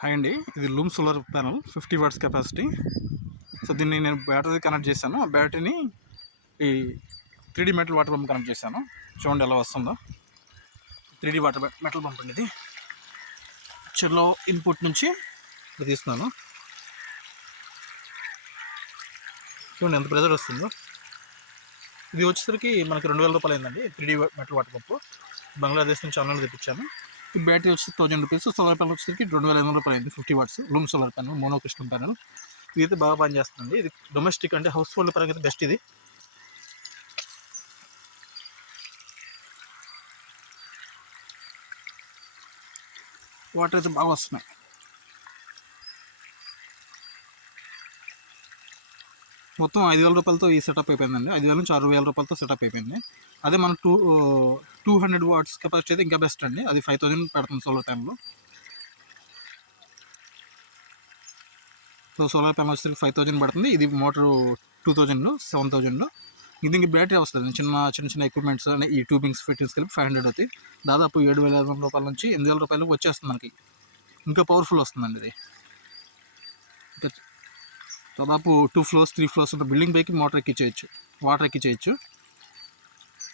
హాయ్ అండి, ఇది Loom solar panel 50 watts capacity. So దీన్ని నేను బ్యాటరీ కనెక్ట్ చేశాను. ఆ బ్యాటరీని ఈ 3D metal water pump connect చేశాను. చూడండి ఎలా వస్తుందో. 3D మెటల్ పంప్ అండి ఇది. చెల్లో ఇన్పుట్ నుంచి ఇది తీస్తున్నాను. చూడండి ఎంత ప్రెజర్ వస్తుందో. ఇది వచ్చేసరికి మనకి 2000 రూపాయలు అయిందండి. 3D మెటల్ వాటర్ పంపు బంగ్లాదేశ్ నుంచి ఆన్లైన్ తెప్పించాను. ఈ బ్యాటరీ వచ్చి 1000 రూపీస్. సోలార్ ప్యానల్ వచ్చేసరికి 2500 రూపాయలు అయింది. 50 watts Loom solar panel, monocrystal panel. ఇది అయితే బాగా పనిచేస్తుంది. ఇది డొమెస్టిక్ అంటే హౌస్ హోల్డ్ పరంగా అయితే బెస్ట్. ఇది వాటర్ అయితే బాగా వస్తున్నాయి. మొత్తం 5000 రూపాయలతో ఈ సెటప్ అయిపోయిందండి. 5000 నుంచి 6000 రూపాయలతో సెటప్ అయిపోయింది. అదే మనం 200 వాట్స్ కెపాసిటీ అయితే ఇంకా బెస్ట్ అండి. అది 5000 పెడుతుంది solar panel. So solar panel వచ్చేసరికి 5000 పడుతుంది. ఇది మోటారు 2000, 7000. ఇది ఇంక బ్యాటరీ వస్తుంది. చిన్న ఎక్విప్మెంట్స్ అనే ఈ ట్యూబింగ్స్ ఫిట్టింగ్స్ కలిపి 500 అవుతాయి. దాదాపు 7500 రూపాయల నుంచి 8000 రూపాయలు వచ్చేస్తుంది మనకి. ఇంకా పవర్ఫుల్ వస్తుందండి ఇది. ఇంకా దాదాపు 2 ఫ్లోర్స్ 3 ఫ్లోర్స్ ఉన్న బిల్డింగ్ పైకి వాటర్ ఎక్కించేయచ్చు.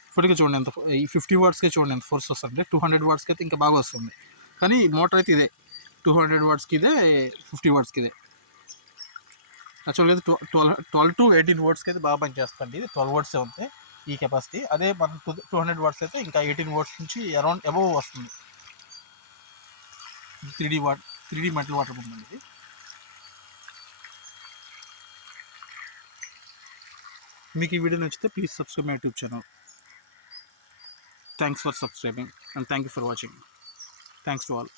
ఇప్పటికే చూడండి ఎంత ఈ 50 వాట్స్కే చూడండి ఎంత ఫోర్స్ వస్తుంది. 200 వాట్స్కి అయితే ఇంకా బాగా వస్తుంది. కానీ మోటార్ అయితే ఇదే 200 వాట్స్కి ఇదే, 50 వాట్స్కి ఇదే. యాక్చువల్గా అయితే 12 to 18 వాట్స్కి అయితే బాగా పనిచేస్తుంది. ఇది 12 వాట్సే ఉంది ఈ కెపాసిటీ. అదే మన 200 వాట్స్ అయితే ఇంకా 18 వాట్స్ నుంచి అరౌండ్ అబవ్ వస్తుంది. 3D మెటల్ వాటర్ పంప్ అండి ఇది. మీకు ఈ వీడియో నచ్చితే please subscribe my YouTube channel. Thanks for subscribing and thank you for watching. Thanks to all.